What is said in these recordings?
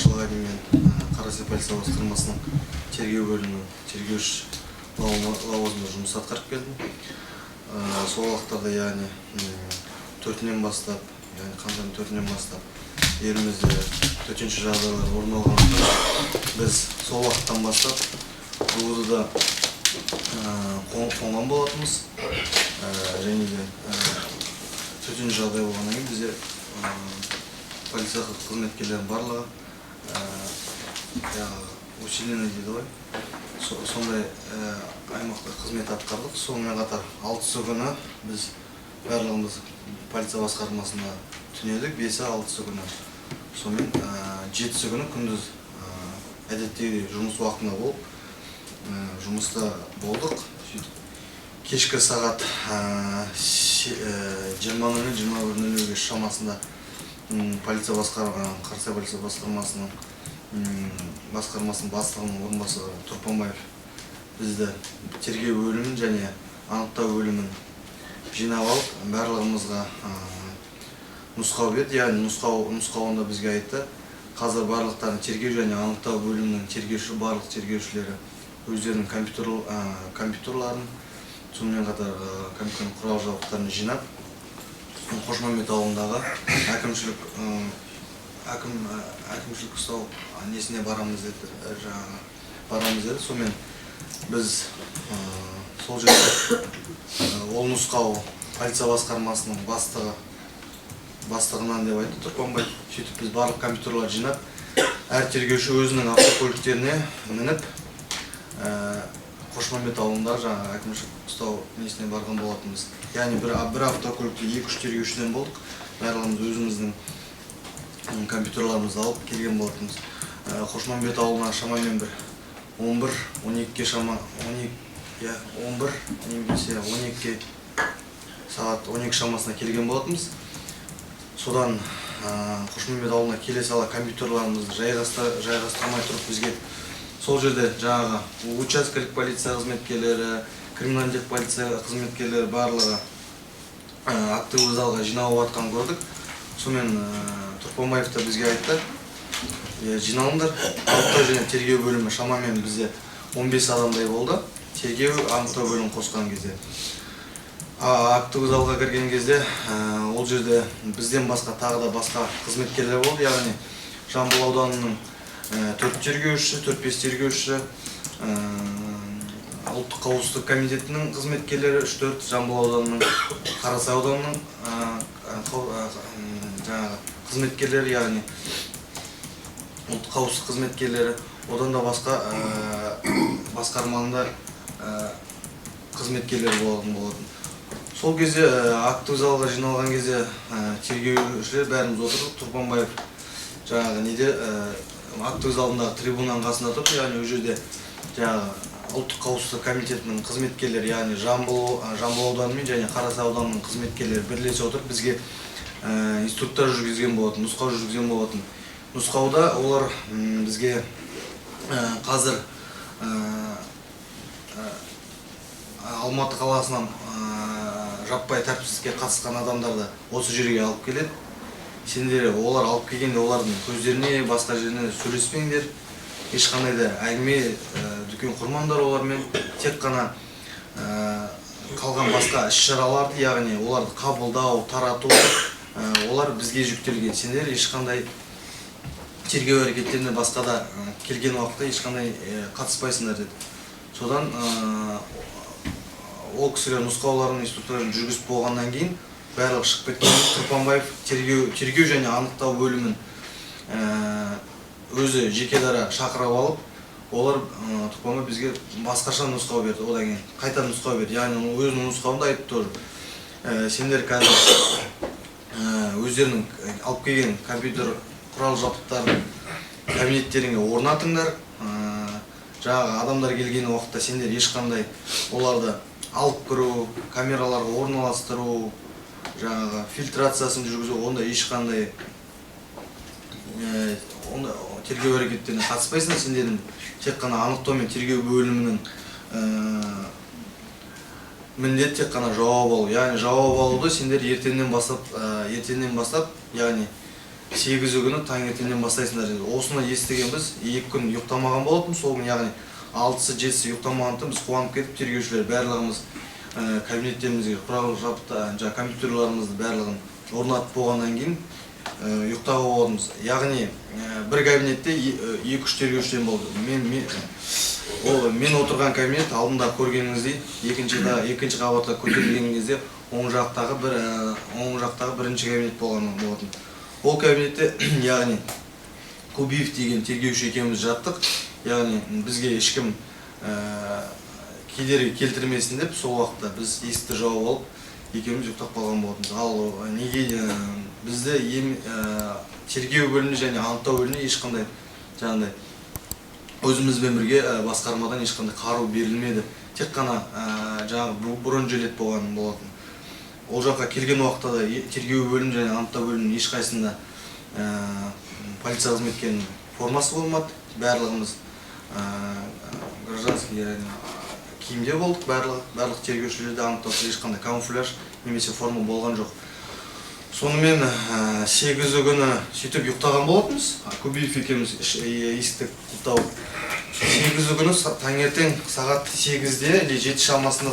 жылға дейін Қарасай полиция басқармасының тергеу бөлімінің тергеуші лауазымында жұмыс атқарып келдім. Сол уақыттарда, яғни 4-нен бастап, қаңтардың 4-нен бастап елімізде төтенше жағдайлар орын алғандықтан біз сол уақыттан бастап РУДы-да қонған болатынбыз. Және де төтенше жағдай болғаннан кейін бізде полиция қызметкерлерінің барлығы усиление дейді ғой, сондай аймақта қызмет атқардық. Сонымен қатар 6-сы күні біз барлығымыз полиция басқармасына түнедік, 5-6-сы күні. Сонымен 7-сы күні күндіз әдеттегідей жұмыс уақытында болып, жұмыста болдық. Кешкі сағат 20:00-21:00 шамасында полиция Қарасай полиция басқармасының бастығының орынбасары Тұрпанбаев бізді тергеу бөлімін және анықтау бөлімін жинап алып, барлығымызға нұсқау берді. Яғни нұсқауында бізге айтты, қазір барлықтарын тергеу және анықтау бөлімінің барлық тергеушілері өздерінің компьютерларын, сонымен қатар компьютер құрал-жабдықтарын жинап, Қошмамбет ауылындағы әкімшілік ұстау несіне барамыз деді. Сонымен біз сол жерде ол нұсқау полиция басқармасының бастығынан деп айтты Тұрпанбай. Сөйтіп біз барлық компьютерлар жинап, әр тергеуші өзінің автокөліктеріне мініп, Қошмамбет ауылындағы әкімшілік ұстау несіне барған болатынбыз. Яғни бір автокөлікте 2-3 тергеушіден болдық. Барлығымыз өзіміздің компьютерларымызды алып келген болатынбыз. Қошмамбет ауылына шамамен бір 11-12 сағат 12 шамасына келген болатынбыз. Содан Қошмамбет ауылына келе сала компьютерларымызды жайғастырмай тұрып бізге сол жерде жаңағы учаскелік полиция қызметкерлері, криминалдық полиция қызметкерлері барлығы активі залға жиналып атқан көрдік. Сонымен Тұрпанбаев та бізге айтты, жиналыңдар, анықтау және тергеу бөлімі шамамен бізде 15 адамдай болды. Тергеу, анықтау бөлімін қосқан кезде. Активі залға кірген кезде ол жерде бізден басқа тағы да басқа қызметкерлер болды. Яғни Жамбыл ауданының 4 тергеуші, 4-5 тергеуші, ұлттық қауіпсіздік комитетінің қызметкерлері 3-4, Жамбыл ауданының, Қарасай ауданының қызметкерлері, яғни ұлттық қауіпсіздік қызметкерлері, одан да басқа басқармасында қызметкерлер болатын. Сол кезде актив залға жиналған кезде тергеушілер бәріміз отырдық. Тұрпанбаев жаңағы неде актив залындағы трибунаның қасында тұрып, яғни ол жерде ұлттық қауіпсіздік комитетінің қызметкерлері, яғни Жамбыл ауданымен және Қарасай ауданының қызметкерлері бірлесе отырып бізге инструктаж жүргізген болатын, нұсқау жүргізген болатын. Нұсқауда олар бізге қазір Алматы қаласынан жаппай тәртіпсіздікке қатысқан адамдарды осы жерге алып келеді. Сендер олар алып келгенде олардың көздеріне, басқа жеріне сөйлеспеңдер, ешқандай да әңгіме дүкен құрмаңдар олармен, тек қана қалған басқа іс-шараларды, яғни оларды қабылдау, тарату, олар бізге жүктелген. Сендер ешқандай тергеу әрекеттеріне басқа да келген уақытта ешқандай қатыспайсыңдар деді. Содан ол кісілер нұсқауларын, инструктажын жүргізіп болғаннан кейін барлығы шығып кеткен. Тұрпанбаев тергеу және анықтау бөлімін өзі жеке дара шақырып алып, олар Тұрпанбаев бізге басқаша нұсқау берді, одан кейін қайта нұсқау берді. Яғни өзінің нұсқауында айтып тұр, сендер қазір өздерінің алып келген компьютер құрал-жабдықтарын кабинеттеріңе орнатыңдар. Жаңағы адамдар келген уақытта сендер ешқандай оларды алып кіру, камераларға орналастыру, жаңағы фильтрациясын жүргізу, онда ешқандай тергеу әрекеттеріне қатыспайсың. Сендердің тек қана анықтау мен тергеу бөлімінің міндет тек қана жауап алу. Яғни жауап алуды сендер ертеңнен бастап, яғни 8 күні таңертеңнен бастайсыңдар. Осыны естіген біз 2 күн ұйықтамаған болатын. Сол күн яғни 6-сы 7-сі ұйықтамағандықтан біз қуанып кетіп, тергеушілер барлығымыз кабинеттерімізге құрал жабдықтар, компьютерларымызды барлығын орнатып болғаннан кейін ұйықтап болдымыз. Яғни бір кабинетте 2-3 тергеушіден болды. Мен отырған кабинет алдында көргеніңіздей екінші қабатқа көтерілген кезде оң жақтағы бірінші кабинет болған болатын. Ол кабинетте яғни Кубиев деген тергеуші екеуміз жаттық. Яғни бізге ешкім кедергі келтірмесін деп сол уақытта біз есікті жауып алып екеуміз ұйықтап қалған болатынбыз. Ал неге бізді тергеу бөліміне және анықтау бөліміне ешқандай жаңағыдай өзімізбен бірге басқармадан ешқандай қару берілмеді. Тек қана жаңағы бронежилет болған болатын. Ол жаққа келген уақытта да тергеу бөлімі және анықтау бөлімінің ешқайсында полиция қызметкерінің формасы болмады. Барлығымыз гражданский киімде болдық. Барлық тергеушілерде анықтауда ешқандай камуфляж немесе форма болған жоқ. Сонымен 8 күні сөйтіп ұйықтаған болатынбыз. Кубиев екеуміз есікті құлыптап. 8 күні таңертең сағат 8-де или 7 шамасында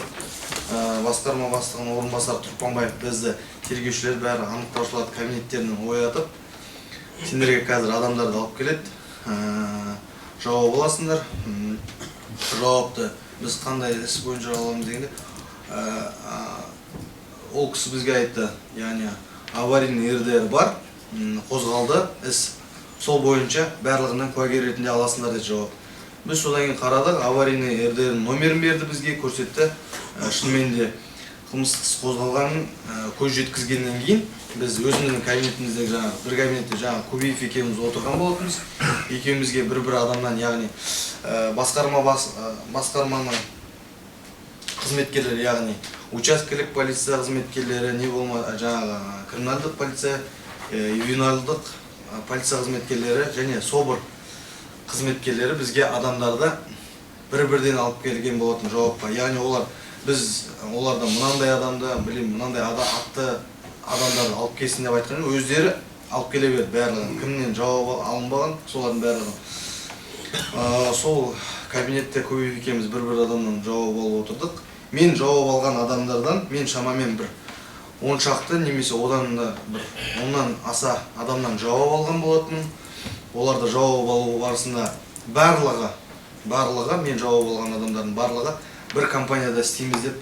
басқарма бастығының орынбасары Тұрпанбаев бізді тергеушілер бәрі анықтаушыларды кабинеттерінен оятып, сендерге қазір адамдарды алып келеді, жауап аласыңдар. Жауапты біз қандай іс бойынша аламыз дегенде, ол кісі бізге айтты, яғни аварийный РДР бар, қозғалды іс, сол бойынша барлығынан куәгер ретінде аласыңдар деді жауап. Біз содан кейін қарадық, аварийный РДР номерін берді бізге, көрсетті. Шынымен де қылмыстық іс қозғалғанын көз жеткізгеннен кейін біз өзіміздің кабинетіміздегі жаңағы бір кабинетте жаңағы Кубиев екеуміз отырған болатынбыз. Екеумізге бір адамнан, яғни басқарманың қызметкерлері, яғни учаскелік полиция қызметкерлері, не болма жаңағы криминалдық полиция, ювеналдық полиция қызметкерлері және СОБР қызметкерлері бізге адамдарды бір-бірден алып келген болатын жауапқа. Яғни біз олардан мынандай адамды, мынандай атты адамдарды алып келсін деп айтқан, өздері алып келе берді барлығын. Кімнен жауап алынбаған, солардың барлығын. Сол кабинетте Кубиев екеуміз бір адамнан жауап алып отырдық. Мен жауап алған адамдардан, мен шамамен бір 10 шақты немесе оннан аса адамнан жауап алған болатын. Оларды жауап алу барысында барлығы, мен жауап алған адамдардың барлығы бір компанияда істейміз деп,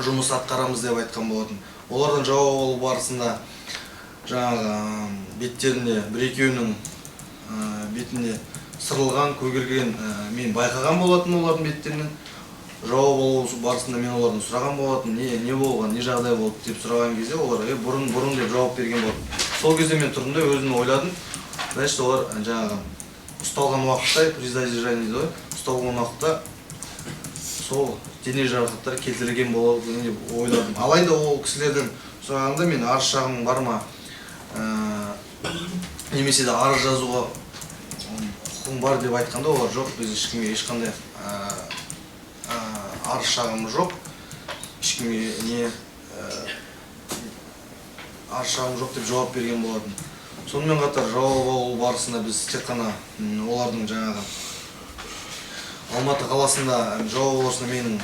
жұмыс атқарамыз деп айтқан болатын. Олардан жауап алу барысында жаңағы беттерінде бір-екеуінің бетінде сырылған, көгерген мен байқаған болатын олардың беттерінен. Жауап алу барысында мен олардан сұраған болатын, не болған, не жағдай болды деп сұраған кезде олар бұрын деп жауап берген болатын. Сол кезде мен тұрдым да өзім ойладым. Значит, олар жаңағы ұсталған уақытта, при задержании дейді, ұсталған уақытта сол дене жарақаттары келтірілген болады деп ойладым. Алайда ол кісілерден сұрағанда мен арыз шағым бар ма, немесе де арыз жазуға құқығым бар деп айтқанда олар жоқ, біз ешкімге ешқандай арыз шағымы жоқ, ешкімге арыз шағым жоқ деп жауап берген болатын. Сонымен қатар жауап алу барысында біз тек қана олардың жаңағы Алматы қаласында жауап алушыны менің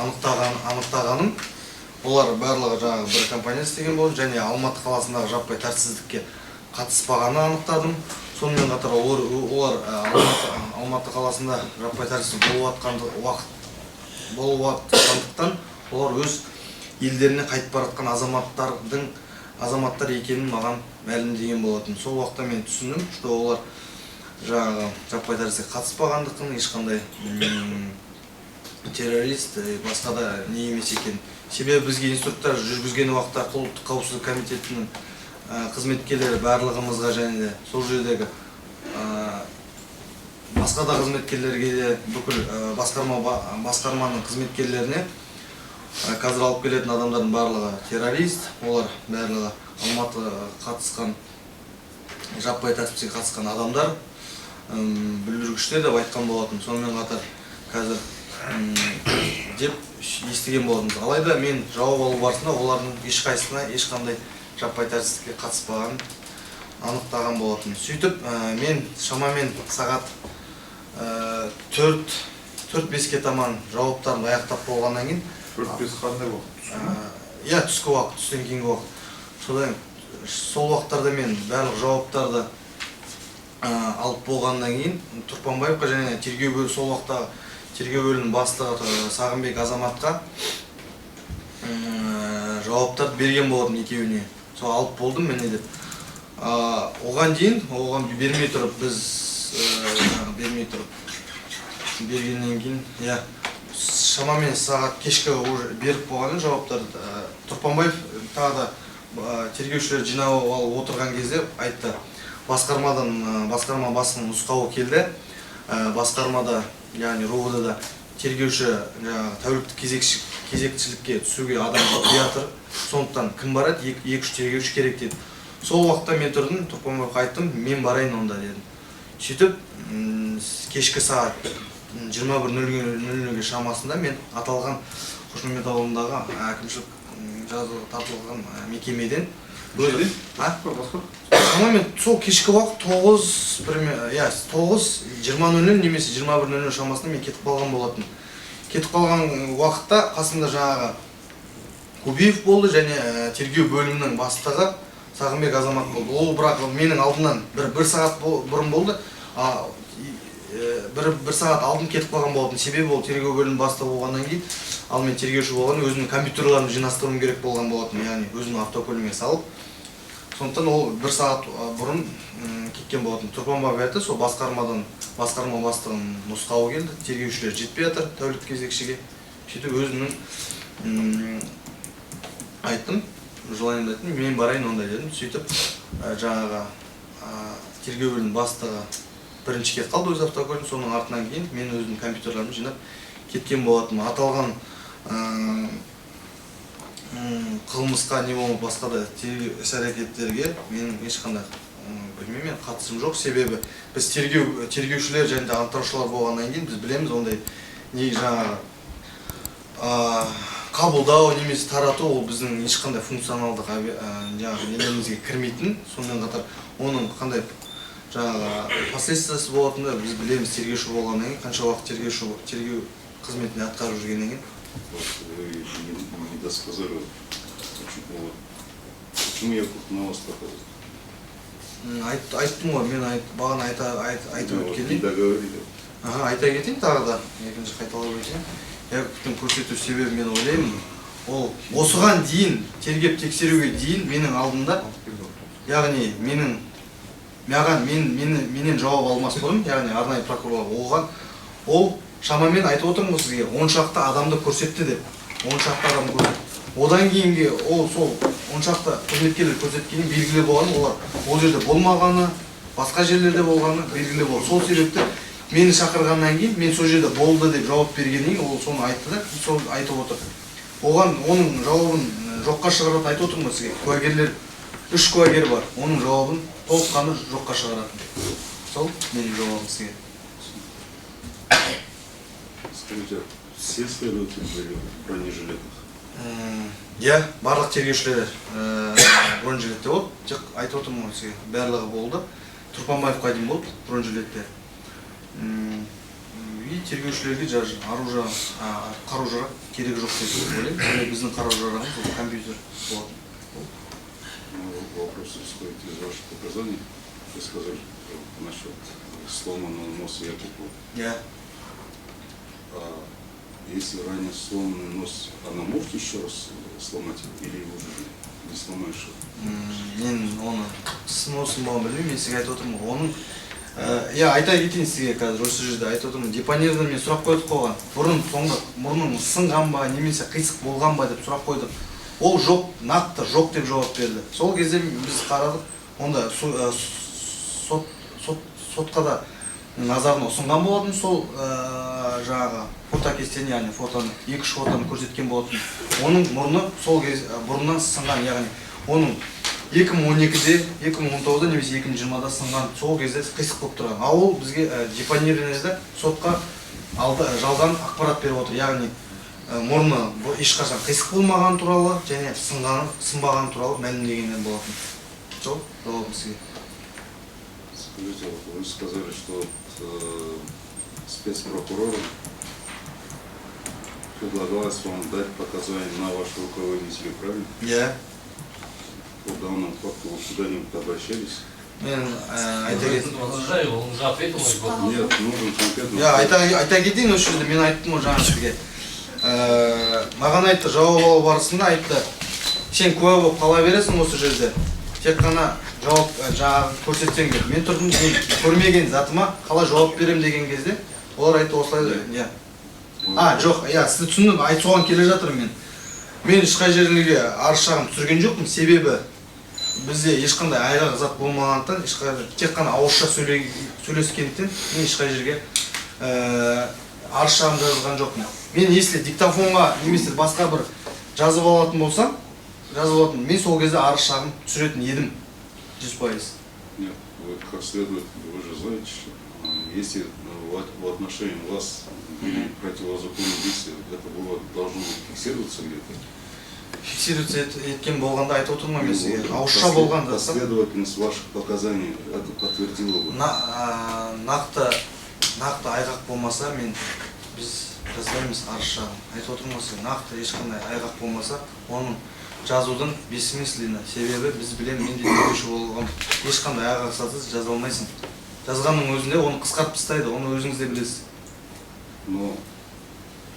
анықтағаным, олар барлығы жаңағы бір компания істеген болды, және Алматы қаласындағы жаппай тәртіпсіздікке қатыспағаны анықтадым. Сонымен қатар олар Алматы қаласында жаппай тәртіпсіздік болып жатқандықтан олар өз елдеріне қайтып бара жатқан азаматтар екенін маған мәлімдеген болатын. Сол уақытта мен түсіндім, что олар жаңағы жаппай тәртіпсіздікке қатыспағандықтан ешқандай террорист, басқа да не емес екен. Себебі бізге инструктор жүргізген уақытта ұлттық қауіпсіздік комитетінің қызметкерлері барлығымызға және де сол жердегі басқа да қызметкерлерге де бүкіл басқарманың қызметкерлеріне қазір алып келетін адамдардың барлығы террорист, олар барлығы Алматы қатысқан, жаппай тәртіпсіздікке қатысқан адамдар, бүлдіргіштер деп айтқан болатын. Сонымен қатар қазір деп естіген болатынбыз. Алайда мен жауап алу барысында олардың ешқайсысына ешқандай жаппай тәртіпсіздікке қатыспағанын анықтаған болатын. Сөйтіп, мен шамамен сағат 4-5-ке таман жауаптарымды аяқтап болғаннан кейін 4-5 қандай уақыт? Иә, түскі уақыт, түстен кейінгі уақыт. Содан сол уақыттарда мен барлық жауаптарды алып болғаннан кейін Тұрпанбаевқа және тергеу бөлімі, сол уақытта тергеу бөлімінің бастығы Сағынбек Азаматқа жауаптарды берген болатын екеуіне. Сол алып болдым міне деп. Оған дейін, оған бермей тұрып, біз бергеннен кейін, шамамен сағат кешкі беріп болғанын жауаптарды Тұрпанбаев тағы да тергеушілер жинап алып отырған кезде айтты. Басқарма басының нұсқауы келді. Басқармада, яғни РОВД-да тергеуші тәуліктік кезекшілікке түсуге адам құпия тұр. Сондықтан кім барады? 2-3 тергеуші керек деді. Сол уақытта мен тұрдым, Тұрпанбаевқа айттым, мен барайын онда дедім. Сөйтіп, кешкі сағат 21:00-ге шамасында мен аталған Қошмемет ауылындағы әкімшілік жазаға тартылған мекемеден шамамен сол кешкі уақыт 9:20 немесе 21:00 шамасында мен кетіп қалған болатын. Кетіп қалған уақытта қасымда жаңағы Кубиев болды және тергеу бөлімінің бастығы Сағынбек Азамат болды. Ол бірақ менің алдымнан бір сағат бұрын болды. Бір сағат алдын кетіп қалған болатын. Себебі ол тергеу бөлімінің бастығы болғаннан кейін, ал мен тергеуші болған, өзімнің компьютерлерімді жинастыруым керек болған болатын. Яғни өзімнің автокөлігіме салып. Сондықтан ол бір сағат бұрын кеткен болатын. Тұрпанбаев айтты, сол басқарма бастығының нұсқауы келді. Тергеушілер жетпей жатыр тәулік кезекшіге. Сөйтіп өзімнің айттым, желаниемді айттым, мен барайын онда дедім. Сөйтіп жаңағы тергеу бөлімінің бастығы бірінші кетіп қалды өз автокөлігін, соның артынан кейін мен өзімнің компьютерлерімді жинап кеткен болатын. Аталған қылмысқа не болмайды, басқа да іс-әрекеттерге менің ешқандай білмеймін, қатысым жоқ. Себебі біз тергеушілер және анықтаушылар болғаннан кейін біз білеміз, ондай не жаңағы қабылдау немесе тарату ол біздің ешқандай функционалдық нелерімізге кірмейтін. Сонымен қатар оның қандай жаңағы последствиясы болатынды біз білеміз тергеуші болғаннан кейін, қанша уақыт тергеу қызметіне атқарып жүргеннен кейін. Вы не досказали, почему я тут на вас проходил? Айттым ғой, мен бағана айтып өткенде. Не договорили. Айта кетейін тағы да, екінші қайталап өтейін. Яковтың көрсету себебі мен ойлаймын, ол осыған дейін, тергеп тексеруге дейін менің алдымда, яғни менен жауап алмас бұрын, яғни арнайы прокурор оған, ол шамамен айтып отырмын сізге, 10 шақты адамды көрсетті деп, 10 шақты адамды көрсетті. Одан кейінге ол сол 10 шақты қызметкерлер көрсеткенін белгілі болғаны, олар ол жерде болмағаны, басқа жерлерде болғаны белгілі болды. Сол себепті мені шақырғаннан кейін, мен сол жерде болды деп жауап бергеннен кейін, ол соны айтты да, сол айтып отыр. Оның жауабын жоққа шығарып айтып отырмын сізге. Куәгерлер, 3 куәгер бар. Оның жауабын толыққанды жоққа шығаратын. Сол менің жауабым сізге. Скажите, все следователи были в бронежилетах? Барлық тергеушілер бронежилетте болды. Тек айтып отырмын сізге, барлығы болды. Тұрпанбаевқа дейін болды бронежилетте. Тергеушілерге қару-жарақ керегі жоқ деп ойлаймын. Біздің қару-жарағымыз бұл компьютер болады. Вопрос исходит из ваших показаний. Вы сказали насчет сломанного носа Якупова. Если ранее сломанный нос, она может еще раз сломать или уже не сломаешь? Мен оны носым болған білмеймін, мен сізге айтып отырмын. Оның айта кетейін сізге қазір осы жерде айтып отырмын. Депонерден мен сұрақ қойдық қойған. Мұрның сынған ба, немесе қисық болған ба деп сұрақ қойдық. Ол жоқ, нақты жоқ деп жауап берді. Сол кезде біз қарадық, онда сотқа да назарына ұсынған болатын, сол жаңағы фотокестені, яғни фотоны, 2-3 фотоны көрсеткен болатын. Оның мұрны сол бұрыннан сынған, яғни оның 2012-де, 2019-да немесе 2020-да сынған, сол кезде қисық болып тұрған. Ол бізге депонированиеде сотқа жалған ақпарат беріп отыр, яғни мұрны ешқашан қисық болмаған туралы және сынбаған туралы мәлімдегендер болатын. Жоқ, жауабым сізге. Скажите, вы сказали, что спецпрокурору предлагалось вам дать показания на вашего руководителя, правильно? Я. По данному факту вы куда-нибудь обращались? Мен айта кетейін. Возражаю, он уже ответил на этот вопрос. Нет, нужен конкретно. Я айта кетейін осы жерде, мен айттым ғой жаңа сізге. Маған айтты, жауап алу барысында айтты, сен куә болып қала бересің осы жерде. Тек қана жауап жаңағы көрсетсең деп. Мен тұрдым, мен көрмеген затыма қалай жауап берем деген кезде, олар айтты осылай. Жоқ, сізді түсіндім, айтуған келе жатырмын мен. Мен ешқай жерлерге арыз шағым түсірген жоқпын, себебі бізде ешқандай айғақ зат болмағандықтан, тек қана ауызша сөйлескендіктен мен ешқай жерге арыз шағым жазған жоқпын. Мен если диктофонға немесе басқа бір жазып алатын болсам, мен сол кезде арыз шағым түсіретін едім 100%. Нет, вы как следует, вы же знаете, что если в отношении вас были противозаконные действия, это было должно быть фиксироваться где-то. Фиксируется еткен болғанда айтып отырмын мен сізге. Ауызша болғанда. Последовательность ваших показаний это подтвердила бы. Нақты айғақ болмаса біз жазбаймыз арыз шағым. Айтып отырмын сізге, нақты ешқандай айғақ болмаса, оның жазудың бессмысленно. Себебі біз білем, мен де тергеуші болған, ешқандай айғақсыз жаза алмайсың. Жазғанның өзінде оны қысқартып тастайды, оны өзіңіз де білесіз. Но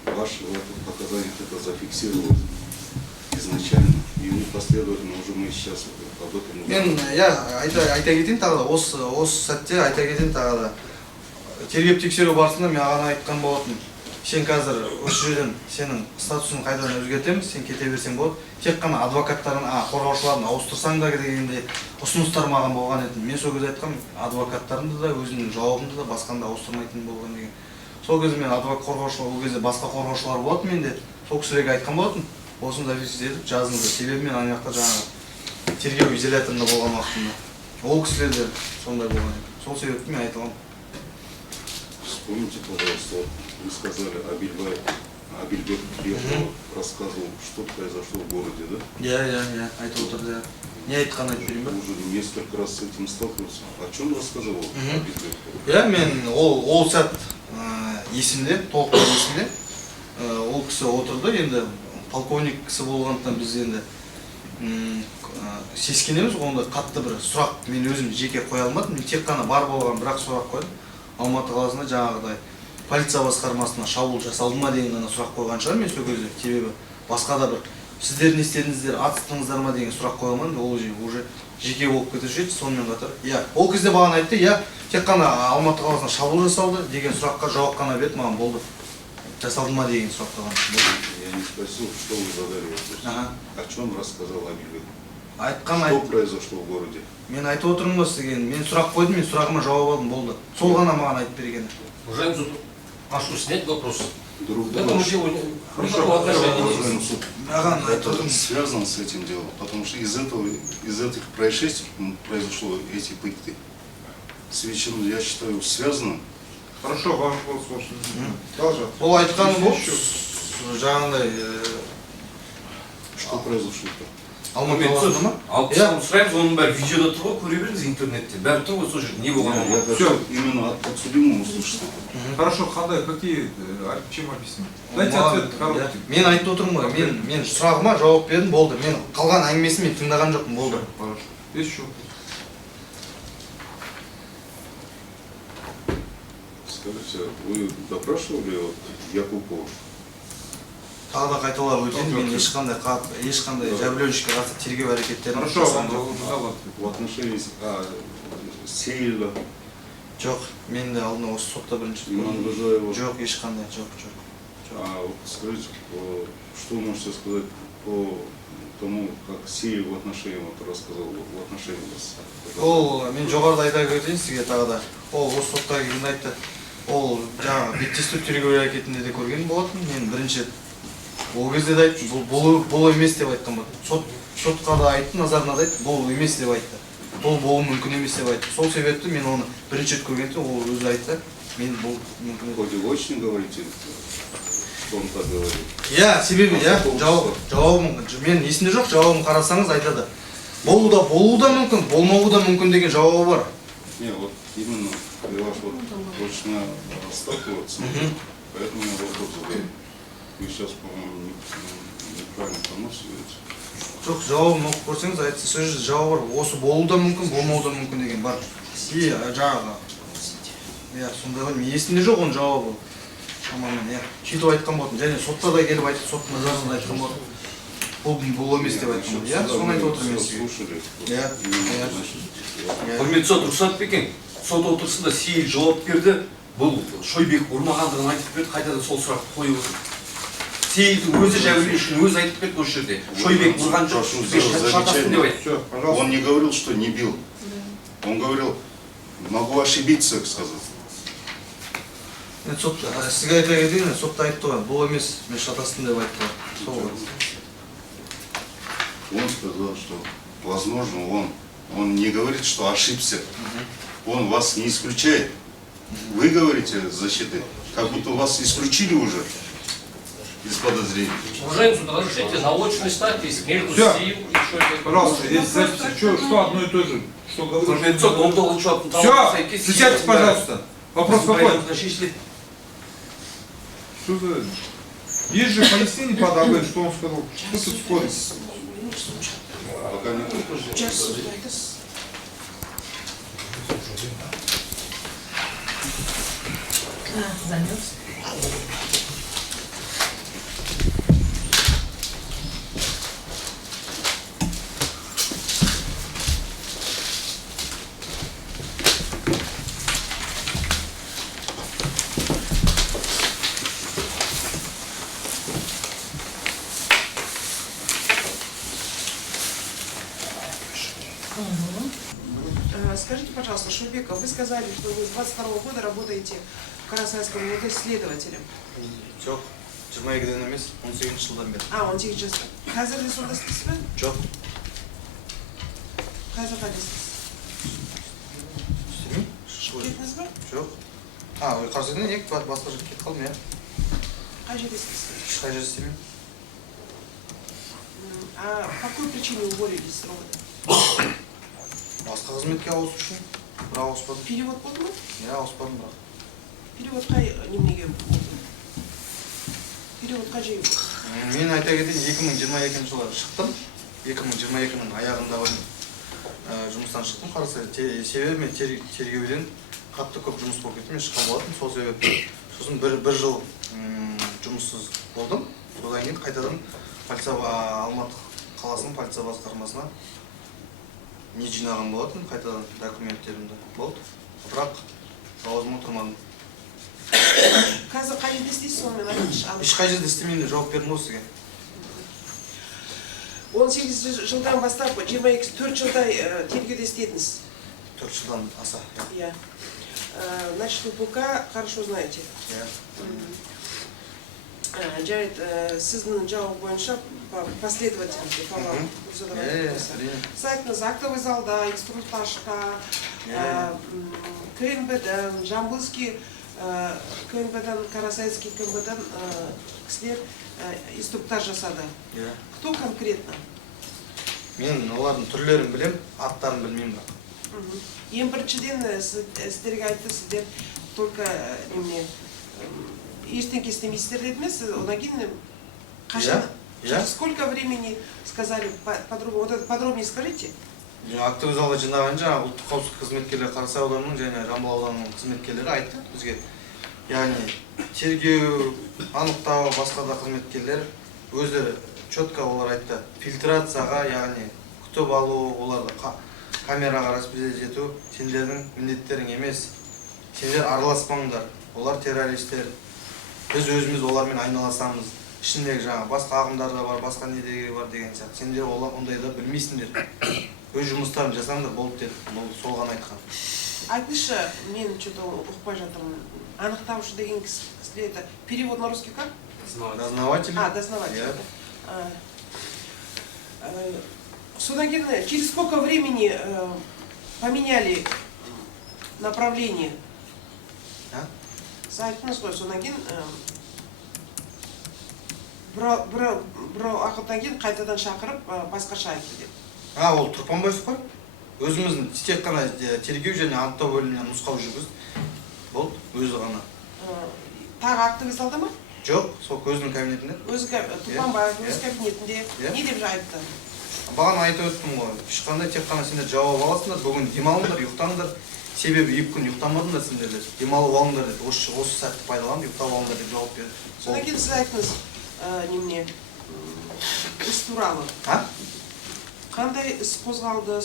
ваши показания это зафиксировалось изначально, и мы последовательно уже мы сейчас об этом. Мен айта кетейін тағы да, осы сәтте айта кетейін тағы да. Тергеп тексеру барысында мен ағана айтқан болатын. Сен қазір осы жерден сенің статусын қайдан өзгертеміз, сен кете берсең болады. Тек қана адвокаттарын, қорғаушыларын ауыстырсаң да дегенде ұсыныстар маған болған еді. Мен сол кезде айтқам, адвокаттарымды да, өзімнің жауабымды да басқанда ауыстырмайтын болған деген. Сол кезде мен қорғаушылар, ол кезде басқа қорғаушылар болатын менде. Сол кісілерге айтқан болатын. Осында етіп жазыңыздар. Себебі мен ана жақта жаңағы тергеу изоляторында болған уақытында. Ол кісілерде сондай болған еді. Сол себепті мен айтылам. Вспомните, пожалуйста, вы сказали, Абильбек приехал, рассказывал, что произошло в городе, да? Я айтып отырды. Не айтқан айтып берейін ба? Уже несколько раз с этим сталкивался. О чем рассказывал Абильбек? Мен ол сәт есімде, толықтай есімде. Ол кісі отырды, енді полковник кісі болғандықтан біз енді сескенеміз, онда қатты бір сұрақ мен өзім жеке қоя алмадым. Мен тек қана бар болған бірақ сұрақ қойдым. Алматы қаласында жаңағыдай полиция басқармасына шабуыл жасалды ма деген ғана сұрақ қойған шығар мен сол кезде. Себебі басқа да бір сіздер не істедіңіздер, атыстыңыздар ма деген сұрақ қойылмады. Ол уже жеке болып кетуші еді. Сонымен қатар, ол кезде маған айтты, тек қана Алматы қаласына шабуыл жасалды деген сұраққа жауап қана берді, маған болды. Жасалды ма деген сұраққа ғана. Я не спросил, что вы задали вопрос. О чем рассказал Абильбек? Что произошло в городе? Мен айтып отырмын ғой сізге, мен сұрақ қойдым, мен сұрағыма жауап алдым, болды. Сол ғана маған айтып берген. Уважаемый суд, прошу снять вопрос. Друг К этому делу уважаемый суд. Это связано с этим делом, потому что из этих происшествий произошло эти пытки. С вечером, я считаю, связано. Хорошо, вам вопрос слушаю. Ол айтқаны бұл, жаңағыдай... Что произошло-то? Алматы қаласында ма? Алып сұраймыз, оның бәрі видеода тұр ғой, көре беріңіз интернетте. Бәрі тұр ғой, сол жерде не болған? Я хочу именно от подсудимого услышать. Хорошо, чем объяснить? Дайте ответ короткий. Мен айтып отырмын ғой, мен сұрағыма жауап бердім, болды. Мен қалған әңгімесін мен тыңдаған жоқпын, болды. Хорошо. Есть еще? Скажите, вы допрашивали Якупова? Тағы да қайталап өтейін, мен ешқандай жәбірленушіге қатысты тергеу әрекеттерін Хорошо, в отношении Сейла. Жоқ, мен де алдына осы сотта бірінші. Иманбажаева. Жоқ, ешқандай, жоқ. Скажите, что вы можете сказать по тому, как Сейл в отношении рассказал, в отношении вас? Ол, мен жоғарыда айта кетейін сізге тағы да. Ол осы сотқа келгенде айтты. Ол жаңағы беттестіру тергеу әрекетінде де көрген болатын. Мен бірінші ол кезде де айтты, бұл емес деп айтқан болатын. Сотқа да айтты, назарына да айтты, бұл емес деп айтты. Бұл болу мүмкін емес деп айтты. Сол себепті мен оны бірінші рет көргенде ол өзі айтты. Мен бұл мүмкін. В ходе очно говорите? что он так говорит. иә себебі иә жауабым мен есімде жоқ, жауабын қарасаңыз айтады. Болуы да мүмкін, болмауы да мүмкін деген жауабы бар. Не, вот именно при ваш вот точно сталкиваться, поэтому я вопрос задаю. Вы сейчас, по-моему, неправильно проносите. Жоқ, жауабын оқып көрсеңіз, айтса сол жерде жауабы бар. Осы болуы да мүмкін, болмауы да мүмкін деген бар. И жаңағы. Иә, сонда ғой, мен есімде жоқ оның жауабы. Шамамен, иә. Сөйтіп айтқан болатын. Және сотта да келіп айтып, соттың жазасында айтқан болатын. Бұл емес деп айтқан. Иә, соны айтып отырмын мен сізге. Иә, иә. Құрметті сот, рұқсат бекен, сот отырысында Сейіл жауап берді, бұл Шойбек ұрмағандығын айтып берді, қайтадан сол сұрақты қойып отыр. Сейілдің өзі жәбірленушінің өзі айтып берді осы жерде. Шойбек ұрған жоқ, шатастым деп айтты. Он не говорил, что не бил. Он говорил, могу ошибиться, сказал. Сот, сізге айта кетейін, сотта айтты ғой, бұл емес, мен шатастым деп айтты. Сол ғой. Он сказал, что, возможно, он не говорит, что ошибся. Он вас не исключает. Вы говорите защиты, как будто вас исключили уже из подозрений. Уважаемый суд, разрешите на очной стадии между Всё. Сейм и Шойбеком. Пожалуйста, есть записи. Что одно и то же? Что говоришь? Құрметті сот, он толы учетын Все, сядьте, пожалуйста. Вопрос какой? Что за... Есть же пояснение по АДВ, что он сказал. Что тут спорить? Пока не Замерз. Скажите, пожалуйста, Шойбеков, вы сказали, что вы с 22 года работаете в Карасайском УВД следователем. Жоқ, 22-ден емес, 18 жылдан бері. А, он 18 жаста. Қазір де сонда істейсіз бе? Жоқ, Қазір қайда істейсіз? істемеймін. Кеттіңіз бе? Жоқ. Қарсыдан басқа жерге кетіп қалдым, иә. Қай жерде істейсіз? Ешқай жер істемеймін. А по какой причине уволились с РОВД? Басқа қызметке ауысу үшін, бірақ ауыспадым. Перевод болды ма? Иә, ауыспадым бірақ. Перевод қай неменеге болды? Перевод қай жерге болды? Мен айта кетейін, 2022 жылы шықтым. 2022-нің аяғында жұмыстан шықтым. Қарасай, себебі мен тергеуден қатты көп жұмыс болып кетті. Мен шыққан болатын, сол себепті. Сосын бір жыл жұмыссыз болдым. Содан кейін қайтадан Алматы қаласының полиция басқармасына не жинаған болатын, қайтадан документтерімді болды. Бірақ лауазымға тұрмадым. Қазір қай жерде істейсіз, сонымен айтыңызшы. Ешқай жерде істемеймін, жауап бердім ғой сізге. 18 жылдан бастап 4 жылдай тергеуде істедіңіз. 4 жылдан аса. Я. Значит, вы ПК хорошо знаете. Жарит, сіздің жауап бойынша последовательности по вам задавать. Сайтыңыз актовый залда, инструктажка, КНБДен, Жамбылский КНБДен, Карасайский КНБДен кісілер инструктаж жасады. Кто конкретно? Мен олардың түрлерін білем, аттарын білмеймін бірақ. Ең біріншіден сіздерге айтты, сіздер только неме ештеңке істемейсіздер дедіңіз, одан кейін қашан? Через сколько времени сказали, подробнее скажите? Актовый залда жинаған жаңа ұлттық қауіпсіздік қызметкерлері, Қарасай ауданының және Жамбыл ауданының қызметкерлері айтты бізге. Яғни тергеу, анықтау, басқа да қызметкерлер өздері четко олар айтты. Фильтрацияға, яғни күтіп алу, оларды камераға распределить ету сендердің міндеттерің емес. Сендер араласпаңдар, олар террористер. Біз өзіміз олармен айналасамыз. Ішіндегі жаңа басқа ағымдар да бар, басқа недегі бар деген сияқты. Сендер ондайды білмейсіңдер. Өз жұмыстарын жасаңдар болды деді. Сол ғана айтқан. Айтыңызшы, мен что-то ұқпай жатырмын. Анықтаушы деген кісілер это перевод на русский как? Дознаватель. Дознаватель. Содан кейін, через сколько времени поменяли направление? Айтыңыз ғой, содан кейін бір уақыттан кейін қайтадан шақырып басқаша айтты деп. Ол Тұрпанбаев қой. Өзіміздің тек қана тергеу және анықтау бөлімінен нұсқау жүргізді. Болды, өзі ғана. Тағы актовый залда ма? Жоқ, сол өзінің кабинетінде. Тұрпанбаев өз кабинетінде не деп айтты? Бағана айтып өттім ғой. Ешқандай тек қана сендер жауап аласыңдар, бүгін демалыңдар, ұйықтаңдар. Себебі 2 күн ұйықтамадыңдар сендер деді. Демалып алыңдар деді. Осы сәтті пайдаланып ұйықтап алыңдар деп жауап берді. Содан кейін сіз айттыңыз немене іс туралы. Қандай іс қозғалды?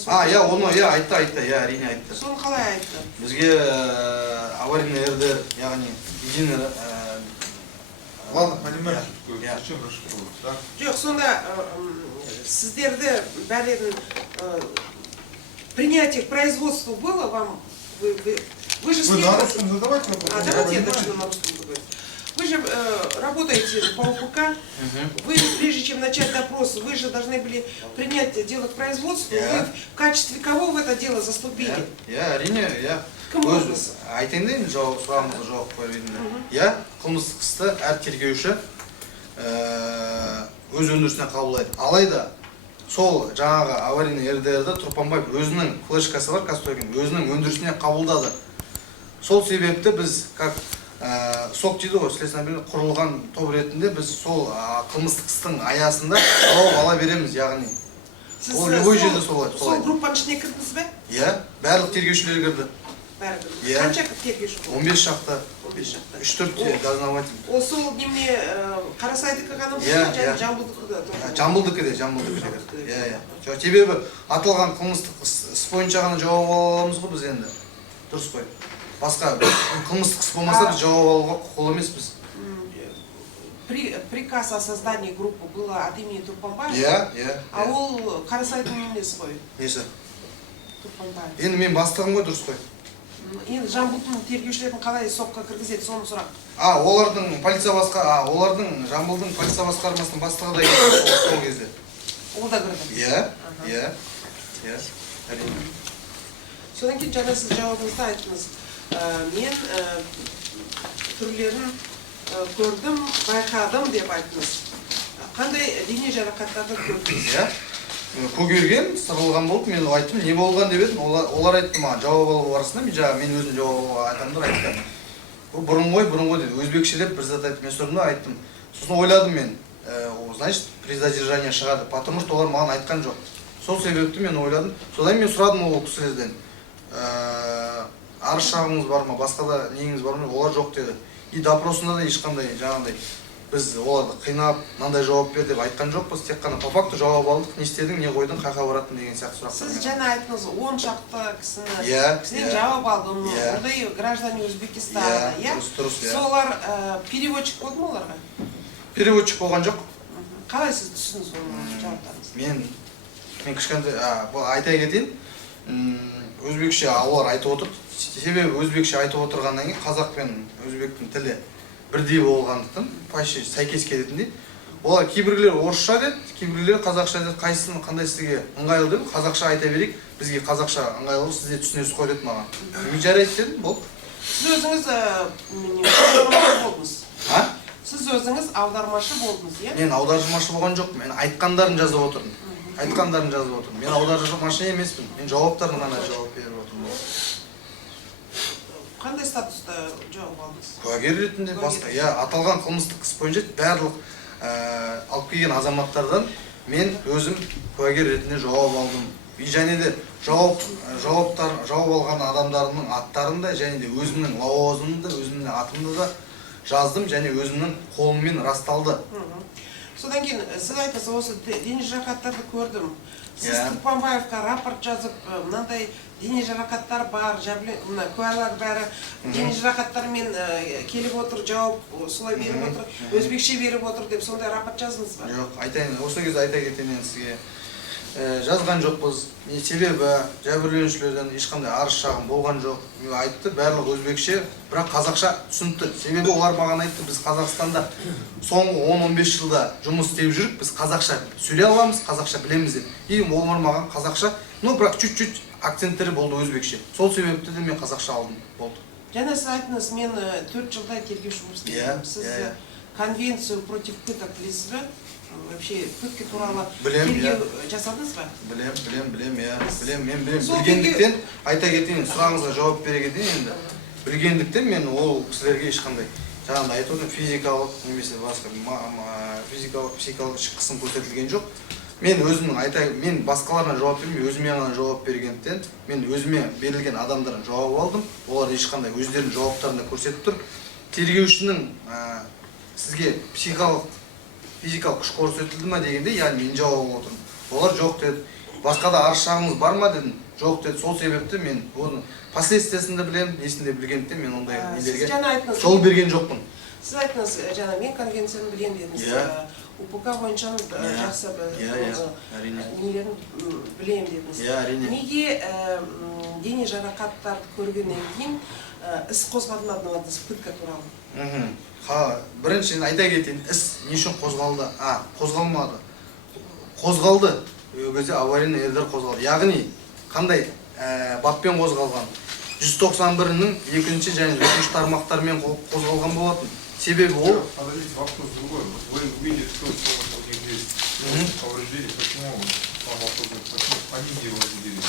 Оны айтты, әрине айтты. Соны қалай айтты? Бізге аварийный РДР, яғни единый... Ладно, понимаешь, зачем расшифровывать, да? Жоқ, сонда сіздерді бәрін принятие к производству было вам? Вы же... Вы на русском задавайте вопрос. Давайте я начну на русском говорить. Вы же работаете по УПК, вы, прежде чем начать допрос, вы же должны были принять дело к производству. Вы в качестве кого в это дело заступили? Әрине, Кім болдыңыз? айтайын дейін, сұрағымызға жауап қойып қылмыстық істі әр тергеуші өз өндірісіне қабылдайды. Алайда, сол жаңағы аварийный РДРді Тұрпанбаев өзінің флешкасы бар, өзінің өндірісіне қабылдады. Сол себепті біз, как сок дейді ғой, следственный құрылған топ ретінде біз сол қылмыстық істің аясында жауап ала береміз, яғни. Ол любой жерде солай. Сол группаның ішіне кірдіңіз бе? Барлық тергеушілер кірді. Қанша тергеуші болды? 15 шақты. 3-4 дознаватель. Ол сол неме Қарасайдікі ғана болды, және Жамбылдікі де? Жамбылдікі де. Себебі атылған қылмыстық іс бойынша ғана жауап ала аламыз ғой біз енді. Дұрыс қой. Басқа қылмыстық іс болмаса біз жауап алуға құқылы емеспіз. Приказ о создании группы было от имени Турпанбаева? А ол Қарасайдың немесі ғой? Несі? Турпанбаев. Енді мен бастығым ғой, дұрыс қой. Енді Жамбылдың тергеушілерін қалай сокқа кіргізеді, соны сұрақ. Олардың полиция олардың Жамбылдың полиция басқармасының бастығы да еді сол кезде. Ол да кірді? Әрине. Содан кейін жаңа сіз жауабыңызда айттыңыз. Мен түрлерін көрдім, байқадым деп айттыңыз. Қандай дене жарақаттарды көрдіңіз? Көгерген, сырылған болды, мен айттым, не болған деп едім, олар айтты маған жауап алу барысында, мен өзім жауап айтамдар айттым. Бұл бұрын ғой деді, өзбекше деп бір зат айтты, мен сұрдым да айттым. Сосын ойладым мен, значит, при задержании шығады, потому что олар маған айтқан жоқ. Сол себепті мен ойладым, содан мен сұрадым ол кісілерден. Арыз шағымыз бар ма, басқа да неңіз бар ма, олар жоқ деді. И допросында да ешқандай жаңағындай біз оларды қинап, мынандай жауап бер деп айтқан жоқпыз, тек қана по факту жауап алдық, не істедің, не қойдың, қайда баратын деген сияқты сұрақтар. Сіз жаңа айттыңыз, 10 шақты кісінен жауап алдым, бұндай граждане Өзбекистана, солар переводчик болды ма оларға? Переводчик болған жоқ. Қалай сіз түсіндіңіз оның жауаптарыңыз? Мен кішкентай айта кетейін, өзбекше олар айтып отыр, себебі өзбекше айтып отырғаннан кейін қазақ пен өзбектің тілі бірдей болғандықтан, почти сәйкес келетіндей. Олар кейбіреулер орысша деді, кейбіреулер қазақша деді, қайсысын қандай сізге ыңғайлы деді, қазақша айта берейік, бізге қазақша ыңғайлы, сіз де түсінесіз қой деді маған. Мен жарайды дедім, болды. Сіз өзіңіз аудармашы болдыңыз. Сіз өзіңіз аудармашы болдыңыз, иә? Мен аудармашы болған жоқ, мен айтқандарын жазып отырмын. Мен аудармашы емеспін, мен жауаптарын ғана жауап беріп отырмын. Қандай статуста жауап алдыңыз? Куәгер ретінде басқа. Аталған қылмыстық іс бойынша барлық алып келген азаматтардан мен өзім куәгер ретінде жауап алдым. Және де жауап алған адамдарының аттарын да, және де өзімнің лауазымымды, өзімнің атымды да жаздым, және өзімнің қолыммен расталды. Содан кейін сіз айтасыз, осы дене жарақаттарды көрдім. Сіз Турпанбаевқа рапорт жазып, мынандай дене жарақаттар бар, куәлар бәрі дене жарақаттармен келіп отыр, жауап солай беріп отыр, өзбекше беріп отыр деп сондай рапорт жаздыңыз ба? Жоқ, айтайын, осы кезде айта кетейін сізге. Жазған жоқпыз. Себебі жәбірленушілерден ешқандай арыз шағым болған жоқ. Айтты, барлық өзбекше, бірақ қазақша түсінікті. Себебі олар маған айтты, біз Қазақстанда соңғы 10-15 жылда жұмыс істеп жүріп, біз қазақша сөйлей аламыз, қазақша білеміз деп. И олар маған қазақша, бірақ чуть-чуть акценттері болды өзбекше. Сол себепті де мен қазақша алдым, болды. Жаңа сіз айттыңыз, мен 4 жылдай тергеуші болып істедім. Сіз конвенцию против пыток білесіз бе? Вообще пытки туралы Білем, тергеу жасадыңыз ба? Білем, иә. Мен Сол білгендіктен, айта кетейін, сұрағыңызға жауап бере кетейін енді. Білгендіктен мен ол кісілерге ешқандай, жаңағыда айтып отырмын, физикалық, немесе басқа, физикалық, психикалық іш қысым көрсетілген жоқ. Мен өзімнің мен басқаларына жауап бермей, өзіме ғана жауап бергендіктен, мен өзіме берілген адамдардан жауап алдым. Олар ешқандай өздерінің жауаптарында көрсетіп тұр. Тергеушінің сізге физикалық күш көрсетілді ма дегенде, яғни мен жауап отырмын. Олар жоқ деді. Басқа да арыз шағымыңыз бар ма дедім. Жоқ деді. Сол себепті мен оның последствиясын да білемін, несін де білгендіктен мен ондай нелерге жол берген жоқпын. Сіз айттыңыз, жаңа мен конвенцияны білем дедіңіз. УПК бойынша жақсы нелерін білем дедіңіз. Неге дене жарақаттарды көргеннен кейін іс қозғалмадыңыз пытка туралы? Біріншіден айта кетейін, іс не үшін қозғалды? Қозғалмады. Қозғалды. Ол кезде аварийный ердер қозғалды. Яғни, қандай баппен қозғалған? 191-ның 2-ші және 3-ші тармақтармен қозғалған болатын. Себебі ол... Подождите, вопрос другой. Вы увидели, что у них есть повреждение, почему они не возбудили?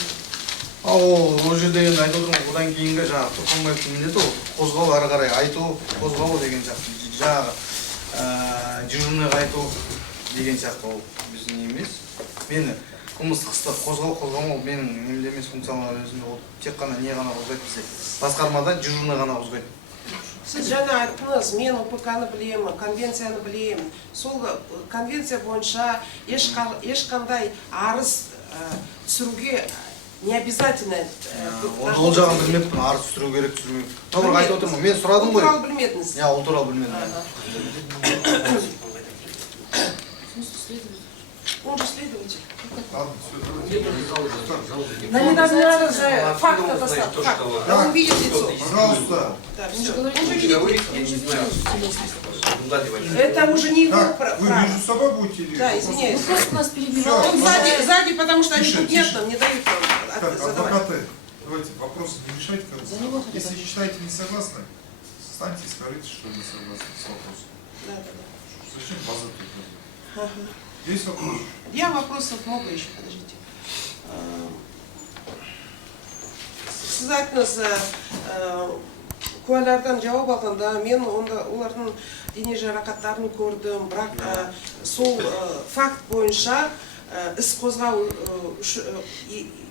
Ол жерде енді айтып отырмын, одан кейінгі жаңағы Тұрқанбаевтың міндеті ол қозғау, ары қарай айту, қозғау деген сияқты. Жаңағы дежурныйға айту деген сияқты ол біздің емес. Мені қылмыстық істі қозғау менің немде емес, функционал өзімде ол тек қана не ғана қозғайды бізде. Басқармада дежурный ғана қозғайды. Сіз жаңа айттыңыз, мен УПК-ны білемін, конвенцияны білемін. Сол конвенция бойынша ешқандай арыз түсіруге не обязательно. Ол жағын білмеппін, арыз түсіру керек, түсірмеу. Тоғыр айтып отырмын, мен сұрадым ғой. Ол туралы білмедіңіз? Я, ол туралы білмедім. Он же следователь. Ладно, все, Да не надо же факта достаточно. Факт. Он видит лицо. пожалуйста. Да, Он все. не говорит, я не знаю. Это уже не его Так, вы право. между собой будете или... Да, извиняюсь. Просто нас перебивал. Он сзади, потому что они Тише, тут нет, тише. нам не дают Так, задавать. адвокаты, давайте вопросы не решайте. За него хотят Если ответить. считаете не согласны, встаньте и скажите, что не согласны с вопросом. Да. Зачем база тут? Ага. Есть вопрос? Я вопросов много еще, подождите. Сіз айттыңыз, куәлардан жауап алғанда мен олардың дене жарақаттарын көрдім, бірақ сол факт бойынша іс қозғау